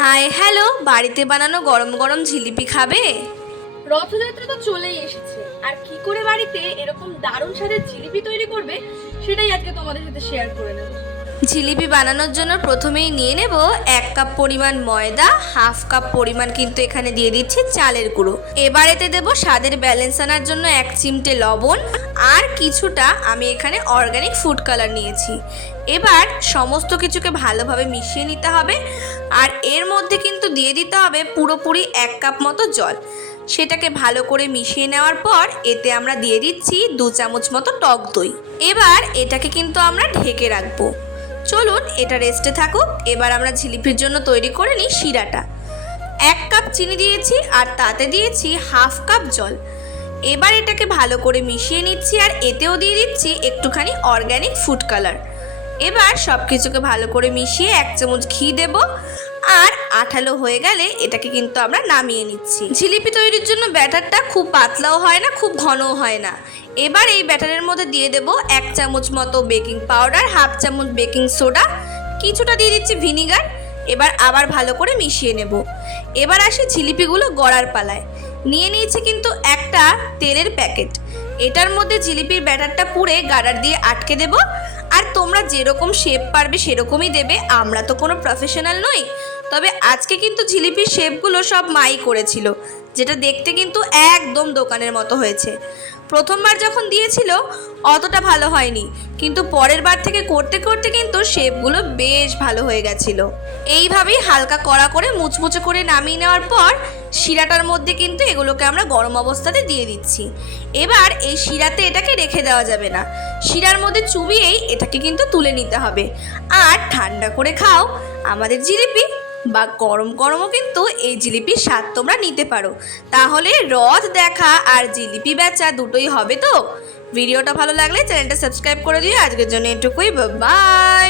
Hi hello, বাড়িতে বানানো গরম গরম জিলিপি খাবে? রথযাত্রা তো চলেই এসেছে, আর কি করে বাড়িতে এরকম দারুণ স্বাদের জিলিপি তৈরি করবে সেটাই আজকে তোমাদের সাথে শেয়ার করে নেব। জিলিপি বানানোর জন্য প্রথমেই নিয়ে নেব 1 কাপ পরিমাণ ময়দা, হাফ কাপ পরিমাণ কিন্তু এখানে দিয়ে দিচ্ছি চালের গুঁড়ো। এবার এতে দেবো স্বাদের ব্যালেন্স আনার জন্য 1 চিমটে লবণ, আর কিছুটা আমি এখানে অর্গানিক ফুড কালার নিয়েছি। এবার সমস্ত কিছুকে ভালোভাবে মিশিয়ে নিতে হবে, আর এর মধ্যে কিন্তু দিয়ে দিতে হবে পুরোপুরি 1 কাপ মতো জল। সেটাকে ভালো করে মিশিয়ে নেওয়ার পর এতে আমরা দিয়ে দিচ্ছি 2 চামচ মতো টক দই। এবার এটাকে কিন্তু আমরা ঢেকে রাখবো। চলুন এটা রেস্টে থাকুক। এবার আমরা জিলিপির জন্য তৈরি করে নিই শিরাটা। 1 কাপ চিনি দিয়েছি আর তাতে দিয়েছি হাফ কাপ জল। এবার এটাকে ভালো করে মিশিয়ে নিচ্ছি, আর এতেও দিয়ে দিচ্ছি একটুখানি অর্গানিক ফুড কালার। এবার সব কিছুকে ভালো করে মিশিয়ে 1 চামচ ঘি দেব, আর আঠালো হয়ে গেলে এটাকে কিন্তু আমরা নামিয়ে নিচ্ছি। জিলিপি তৈরির জন্য ব্যাটারটা খুব পাতলাও হয় না, খুব ঘনও হয় না। এবার এই ব্যাটারের মধ্যে দিয়ে দেব 1 চামচ মতো বেকিং পাউডার, হাফ চামচ বেকিং সোডা, কিছুটা দিয়ে দিচ্ছি ভিনিগার। এবার আবার ভালো করে মিশিয়ে নেব। এবার আসি জিলিপিগুলো গড়ার পালায়। নিয়ে নিয়েছি কিন্তু একটা তেলের প্যাকেট। এটার মধ্যে জিলিপির ব্যাটারটা পুড়ে গার্ডার দিয়ে আটকে দেব। আর তোমরা যেরকম শেপ পারবে সেরকমই দেবে, আমরা তো কোনো প্রফেশনাল নই। তবে আজকে কিন্তু জিলিপির শেপগুলো সব মাই করেছিল, যেটা দেখতে কিন্তু একদম দোকানের মতো হয়েছে। প্রথমবার যখন দিয়েছিল অতটা ভালো হয়নি, কিন্তু পরের বার থেকে করতে করতে কিন্তু শেপগুলো বেশ ভালো হয়ে গেছিল। এইভাবেই হালকা কড়া করে মুচমুচে করে নামিয়ে নেওয়ার পর শিরাটার মধ্যে কিন্তু এগুলোকে আমরা গরম অবস্থাতে দিয়ে দিচ্ছি। এবার এই শিরাতে এটাকে রেখে দেওয়া যাবে না, শিরার মধ্যে চুবিয়েই এটাকে কিন্তু তুলে নিতে হবে। আর ঠান্ডা করে খাও আমাদের জিলিপি, বা গরম গরমও কিন্তু এই জিলিপির স্বাদ তোমরা নিতে পারো। তাহলে রথ দেখা আর জিলিপি বেচা দুটোই হবে তো। ভিডিওটা ভালো লাগলে চ্যানেলটা সাবস্ক্রাইব করে দিও। আজকের জন্য এটুকুই, বাই।